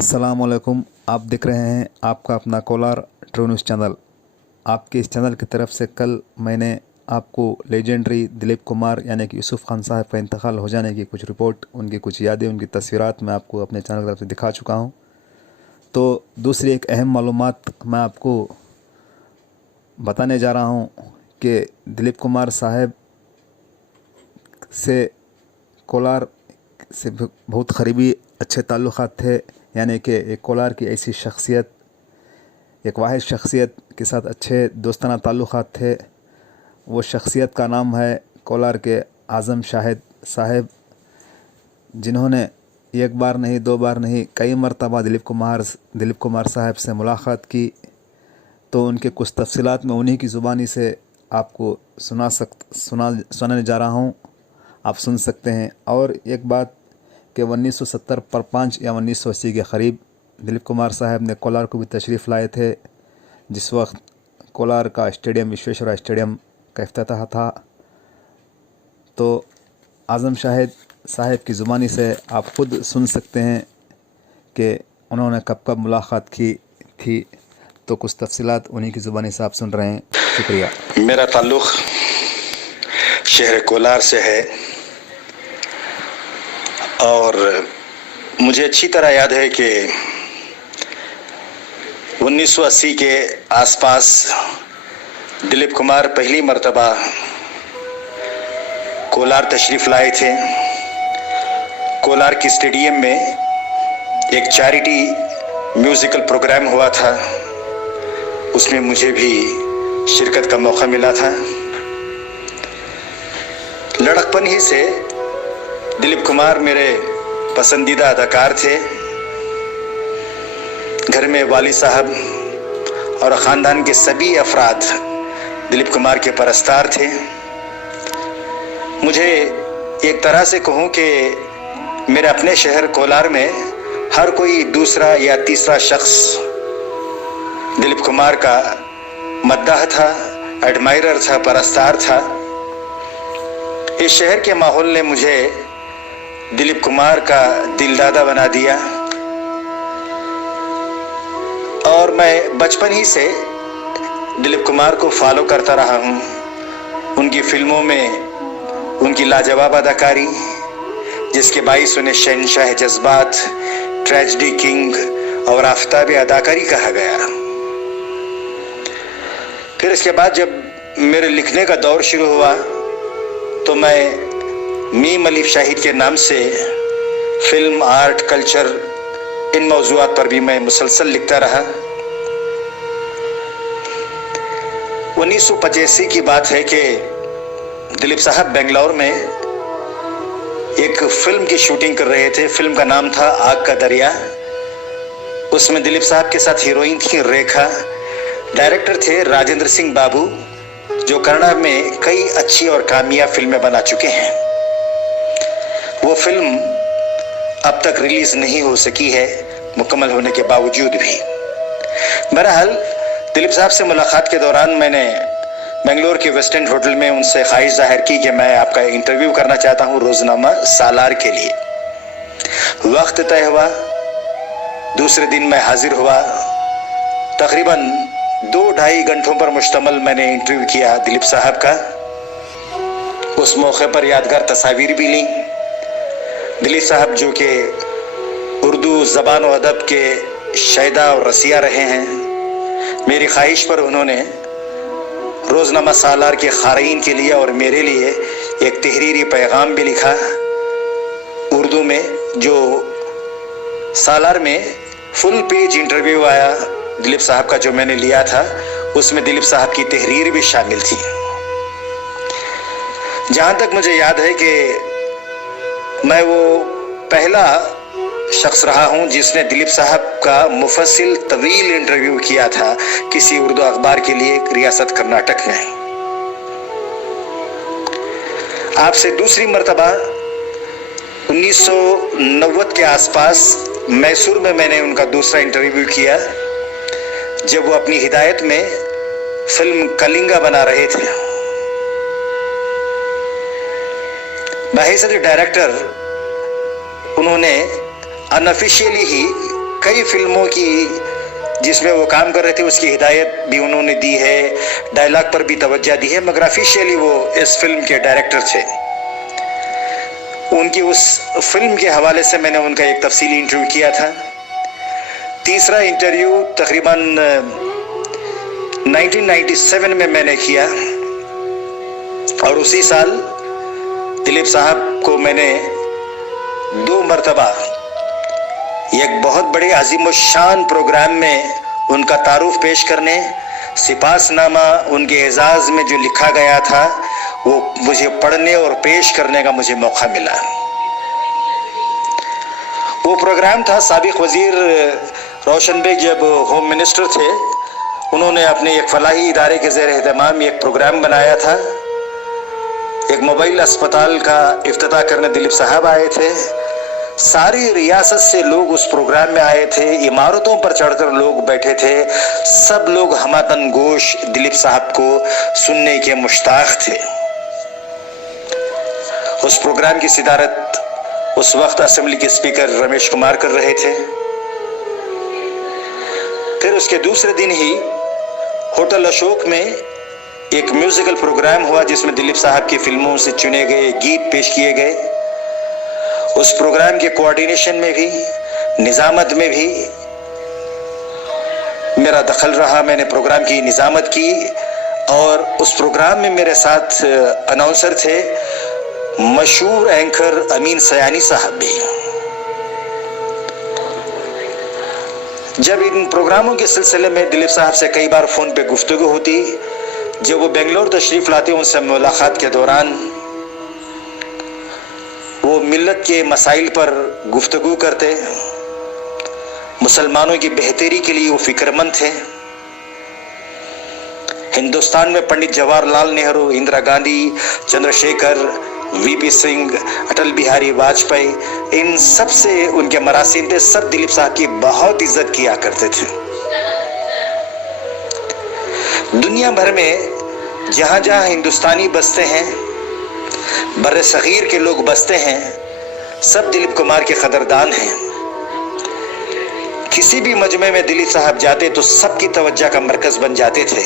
अस्सलाम वालेकुम। आप देख रहे हैं आपका अपना कोलार ट्रू न्यूज़ चैनल। आपके इस चैनल की तरफ से कल मैंने आपको लेजेंडरी दिलीप कुमार यानी कि यूसुफ खान साहब का इंतकाल हो जाने की कुछ रिपोर्ट, उनकी कुछ यादें, उनकी तस्वीरात मैं आपको अपने चैनल की तरफ से दिखा चुका हूं। तो दूसरी एक अहम मालूमात मैं आपको बताने जा रहा हूं कि दिलीप कुमार साहब से कोलार से बहुत करीबी अच्छे ताल्लुक़ात थे। यानी कि एक कोलार की ऐसी शख्सियत, एक वाहिद शख्सियत के साथ अच्छे दोस्ताना ताल्लुक़ात थे। वो शख्सियत का नाम है कोलार के आज़म शाहिद साहब, जिन्होंने एक बार नहीं, दो बार नहीं, कई मरतबा दिलीप कुमार साहब से मुलाक़ात की। तो उनके कुछ तफसीलात मैं उन्हीं की ज़ुबानी से आपको सुनाने जा रहा हूँ। आप सुन सकते हैं। और एक बात कि 1970 पर 5 या 1980 के करीब दिलीप कुमार साहब ने कोलार को भी तशरीफ़ लाए थे, जिस वक्त कोलार का स्टेडियम विश्वेश्वरैया स्टेडियम का इफ्तिताह था। तो आज़म शाहिद साहब की ज़ुबानी से आप ख़ुद सुन सकते हैं कि उन्होंने कब कब मुलाक़ात की थी। तो कुछ तफसीलात उन्हीं की ज़ुबानी से आप सुन रहे हैं। शुक्रिया। मेरा ताल्लुक़ शहर कोलार से है और मुझे अच्छी तरह याद है कि 1980 के आसपास दिलीप कुमार पहली मर्तबा कोलार तशरीफ़ लाए थे। कोलार के स्टेडियम में एक चैरिटी म्यूज़िकल प्रोग्राम हुआ था, उसमें मुझे भी शिरकत का मौका मिला था। लड़कपन ही से दिलीप कुमार मेरे पसंदीदा अदाकार थे। घर में वाली साहब और ख़ानदान के सभी अफराद दिलीप कुमार के परस्तार थे। मुझे एक तरह से कहूँ कि मेरे अपने शहर कोलार में हर कोई दूसरा या तीसरा शख्स दिलीप कुमार का मद्दाह था, एडमायरर था, परस्तार था। इस शहर के माहौल ने मुझे दिलीप कुमार का दिलदादा बना दिया और मैं बचपन ही से दिलीप कुमार को फॉलो करता रहा हूँ। उनकी फिल्मों में उनकी लाजवाब अदाकारी, जिसके बाइस उन्हें शहंशाह जज्बात, ट्रेजेडी किंग और आफ्ताब अदाकारी कहा गया। फिर इसके बाद जब मेरे लिखने का दौर शुरू हुआ तो मैं मीम अलीफ शाहिद के नाम से फिल्म, आर्ट, कल्चर, इन मौज़ूआत पर भी मैं मुसलसल लिखता रहा। 1985 की बात है कि दिलीप साहब बेंगलोर में एक फिल्म की शूटिंग कर रहे थे। फिल्म का नाम था आग का दरिया। उसमें दिलीप साहब के साथ हीरोइन थी रेखा, डायरेक्टर थे राजेंद्र सिंह बाबू, जो कन्नड़ में कई अच्छी और कामयाब फिल्में बना चुके हैं। वो फिल्म अब तक रिलीज नहीं हो सकी है, मुकम्मल होने के बावजूद भी। बहरहाल दिलीप साहब से मुलाकात के दौरान मैंने बेंगलोर के वेस्ट एंड होटल में उनसे ख्वाहिश जाहिर की कि मैं आपका इंटरव्यू करना चाहता हूँ रोज़नामा सालार के लिए। वक्त तय हुआ, दूसरे दिन मैं हाजिर हुआ। तकरीबन 2-2.5 घंटों पर मुश्तमल मैंने इंटरव्यू किया दिलीप साहब का। उस मौके पर यादगार तस्वीर भी ली। दिलीप साहब जो कि उर्दू ज़बान और अदब के शायदा और रसिया रहे हैं, मेरी ख्वाहिश पर उन्होंने रोज़नामा सालार के क़ारीन के लिए और मेरे लिए एक तहरीरी पैगाम भी लिखा उर्दू में, जो सालार में फुल पेज इंटरव्यू आया दिलीप साहब का जो मैंने लिया था। उसमें दिलीप साहब की तहरीर भी शामिल थी। जहाँ तक मुझे याद है कि मैं वो पहला शख्स रहा हूँ जिसने दिलीप साहब का मुफस्सिल तवील इंटरव्यू किया था किसी उर्दू अखबार के लिए रियासत कर्नाटक में। आपसे दूसरी मर्तबा 1990 के आसपास मैसूर में मैंने उनका दूसरा इंटरव्यू किया, जब वो अपनी हिदायत में फिल्म कलिंगा बना रहे थे। बाहिसत डायरेक्टर उन्होंने अनऑफिशियली ही कई फिल्मों की जिसमें वो काम कर रहे थे उसकी हिदायत भी उन्होंने दी है, डायलॉग पर भी तवज्जो दी है, मगर ऑफिशियली वो इस फिल्म के डायरेक्टर थे। उनकी उस फिल्म के हवाले से मैंने उनका एक तफसीली इंटरव्यू किया था। तीसरा इंटरव्यू तकरीबन 1997 में मैंने किया और उसी साल दिलीप साहब को मैंने 2 मरतबा एक बहुत बड़े अजीमुशान प्रोग्राम में उनका तारुफ पेश करने, सिपासनामा उनके एजाज में जो लिखा गया था वो मुझे पढ़ने और पेश करने का मुझे मौका मिला। वो प्रोग्राम था साबिक वजीर रोशन बेग जब होम मिनिस्टर थे, उन्होंने अपने एक फलाही इदारे के ज़ेर एहतमाम एक प्रोग्राम बनाया था। एक मोबाइल अस्पताल का इफ्तिताह करने दिलीप साहब आए थे। सारी रियासत से लोग उस प्रोग्राम में आए थे, इमारतों पर चढ़कर लोग बैठे थे, सब लोग हमातन गोश दिलीप साहब को सुनने के मुश्ताक थे। उस प्रोग्राम की सिदारत उस वक्त असेंबली के स्पीकर रमेश कुमार कर रहे थे। फिर उसके दूसरे दिन ही होटल अशोक में एक म्यूजिकल प्रोग्राम हुआ जिसमें दिलीप साहब की फिल्मों से चुने गए गीत पेश किए गए। उस प्रोग्राम के कोऑर्डिनेशन में भी, निजामत में भी मेरा दखल रहा। मैंने प्रोग्राम की निजामत की और उस प्रोग्राम में मेरे साथ अनाउंसर थे मशहूर एंकर अमीन सयानी साहब भी। जब इन प्रोग्रामों के सिलसिले में दिलीप साहब से कई बार फ़ोन पे गुफ्तगू होती, जब वो बेंगलोर तशरीफ़ लाते उनसे मुलाकात के दौरान वो मिल्लत के मसाइल पर गुफ्तगू करते, मुसलमानों की बेहतरी के लिए वो फिक्रमंद थे। हिंदुस्तान में पंडित जवाहरलाल नेहरू, इंदिरा गांधी, चंद्रशेखर, वीपी सिंह, अटल बिहारी वाजपेयी, इन सब से उनके मरासिम थे। सब दिलीप साहब की बहुत इज्जत किया करते थे। दुनिया भर में जहां जहां हिंदुस्तानी बसते हैं, बर्रे सगीर के लोग बसते हैं, सब दिलीप कुमार के कदरदान हैं। किसी भी मजमे में दिलीप साहब जाते तो सबकी तवज्जो का मरकज बन जाते थे।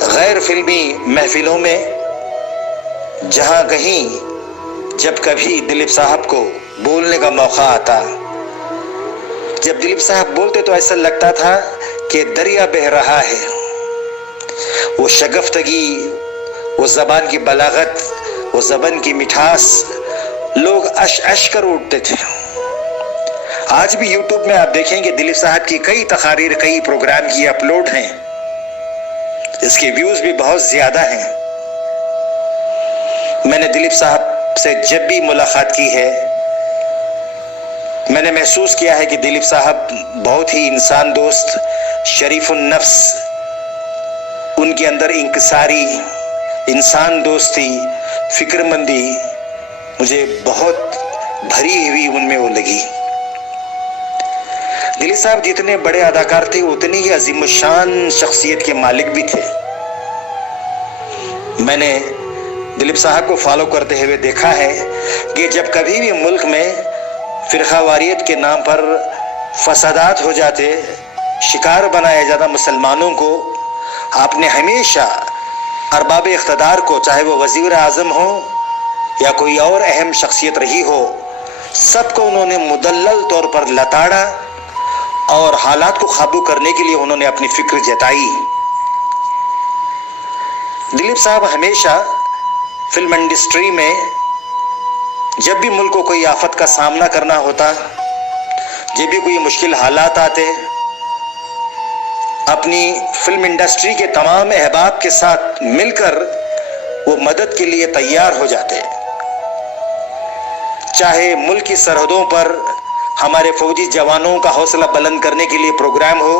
गैर फिल्मी महफिलों में जहां कहीं जब कभी दिलीप साहब को बोलने का मौका आता, जब दिलीप साहब बोलते तो ऐसा लगता था कि दरिया बह रहा है। वो शगफ्तगी, वो जबान की बलागत, वो जबान की मिठास, लोग अश अश कर उठते थे। आज भी यूट्यूब में आप देखेंगे दिलीप साहब की कई तकारीर, कई प्रोग्राम की अपलोड हैं, इसके व्यूज भी बहुत ज्यादा हैं। मैंने दिलीप साहब से जब भी मुलाकात की है, मैंने महसूस किया है कि दिलीप साहब बहुत ही इंसान दोस्त, शरीफुन नफ्स, उनके अंदर इंकिसारी, इंसान दोस्ती, फिक्रमंदी मुझे बहुत भरी हुई उनमें वो लगी। दिलीप साहब जितने बड़े अदाकार थे उतनी ही अजीमुशान शख्सियत के मालिक भी थे। मैंने दिलीप साहब को फॉलो करते हुए देखा है कि जब कभी भी मुल्क में फिरकावारियत के नाम पर फसादात हो जाते, शिकार बनाया जाता मुसलमानों को, आपने हमेशा अरबाब इख्तदार को, चाहे वो वजीर आज़म हो या कोई और अहम शख्सियत रही हो, सबको उन्होंने मुदल्लल तौर पर लताड़ा और हालात को काबू करने के लिए उन्होंने अपनी फिक्र जताई। दिलीप साहब हमेशा फिल्म इंडस्ट्री में जब भी मुल्क को कोई आफत का सामना करना होता, जब भी कोई मुश्किल हालात आते, अपनी फिल्म इंडस्ट्री के तमाम अहबाब के साथ मिलकर वो मदद के लिए तैयार हो जाते। चाहे मुल्क की सरहदों पर हमारे फौजी जवानों का हौसला बुलंद करने के लिए प्रोग्राम हो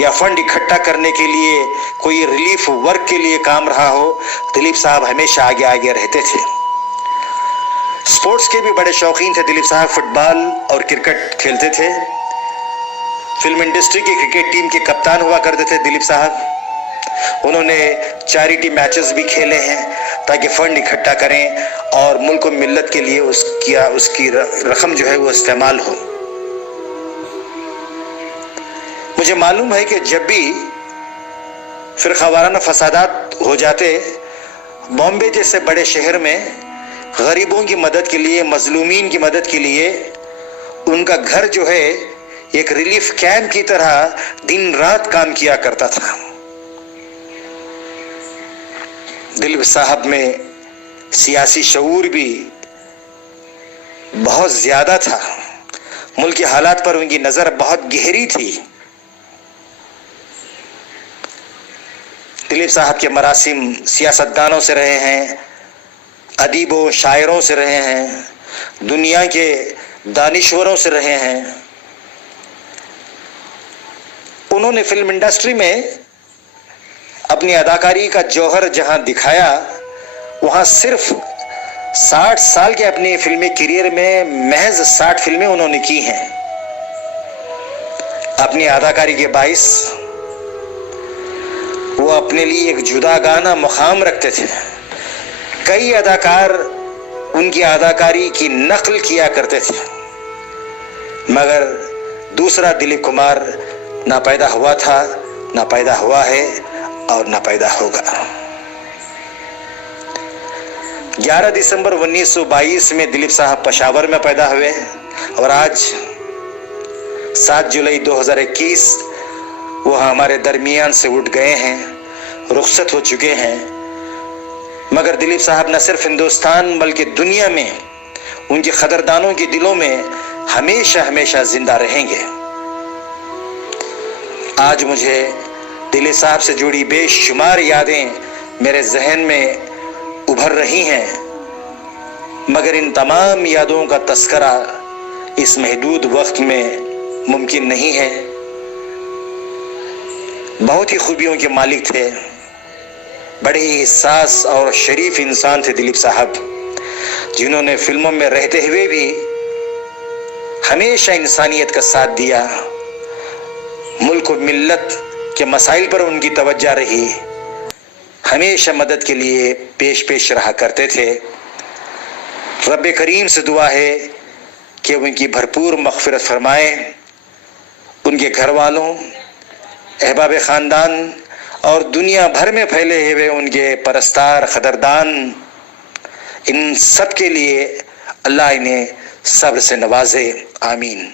या फंड इकट्ठा करने के लिए कोई रिलीफ वर्क के लिए काम रहा हो, दिलीप साहब हमेशा आगे आगे रहते थे। स्पोर्ट्स के भी बड़े शौकीन थे दिलीप साहब, फुटबॉल और क्रिकेट खेलते थे। फिल्म इंडस्ट्री की क्रिकेट टीम के कप्तान हुआ करते थे दिलीप साहब। انہوں نے چیریٹی میچز بھی کھیلے ہیں تاکہ فنڈ اکٹھا کریں اور ملک و ملت کے لیے اس کی رقم جو ہے وہ استعمال ہو۔ مجھے معلوم ہے کہ جب بھی فرقہ وارانہ فسادات ہو جاتے، بامبے جیسے بڑے شہر میں غریبوں کی مدد کے لیے، مظلومین کی مدد کے لیے ان کا گھر جو ہے ایک ریلیف کیمپ کی طرح دن رات کام کیا کرتا تھا۔ دلیپ صاحب میں سیاسی شعور بھی بہت زیادہ تھا، ملک کے حالات پر ان کی نظر بہت گہری تھی۔ دلیپ صاحب کے مراسم سیاستدانوں سے رہے ہیں، ادیبوں شاعروں سے رہے ہیں، دنیا کے دانشوروں سے رہے ہیں۔ انہوں نے فلم انڈسٹری میں اپنی اداکاری کا جوہر جہاں دکھایا، وہاں صرف 60 سال کے اپنی فلمی کیریئر میں محض 60 فلمیں انہوں نے کی ہیں۔ اپنی اداکاری کے باعث وہ اپنے لیے ایک جداگانہ مقام رکھتے تھے۔ کئی اداکار ان کی اداکاری کی نقل کیا کرتے تھے، مگر دوسرا دلیپ کمار نہ پیدا ہوا تھا، نہ پیدا ہوا ہے اور نہ پیدا ہوگا۔ 11 دسمبر 1922 میں دلیپ صاحب پشاور میں پیدا ہوئے اور آج 7 جولائی 2021 وہ ہمارے درمیان سے اٹھ گئے ہیں، رخصت ہو چکے ہیں۔ مگر دلیپ صاحب نہ صرف ہندوستان بلکہ دنیا میں ان کے قدردانوں کے دلوں میں ہمیشہ ہمیشہ زندہ رہیں گے۔ آج مجھے دلیپ صاحب سے جڑی بے شمار یادیں میرے ذہن میں ابھر رہی ہیں، مگر ان تمام یادوں کا تذکرہ اس محدود وقت میں ممکن نہیں ہے۔ بہت ہی خوبیوں کے مالک تھے، بڑے ہی حساس اور شریف انسان تھے دلیپ صاحب، جنہوں نے فلموں میں رہتے ہوئے بھی ہمیشہ انسانیت کا ساتھ دیا۔ ملک و ملت کے مسائل پر ان کی توجہ رہی، ہمیشہ مدد کے لیے پیش رہا کرتے تھے۔ رب کریم سے دعا ہے کہ ان کی بھرپور مغفرت فرمائے، ان کے گھر والوں، احباب خاندان اور دنیا بھر میں پھیلے ہوئے ان کے پرستار قدردان، ان سب کے لیے اللہ انہیں صبر سے نوازے، آمین۔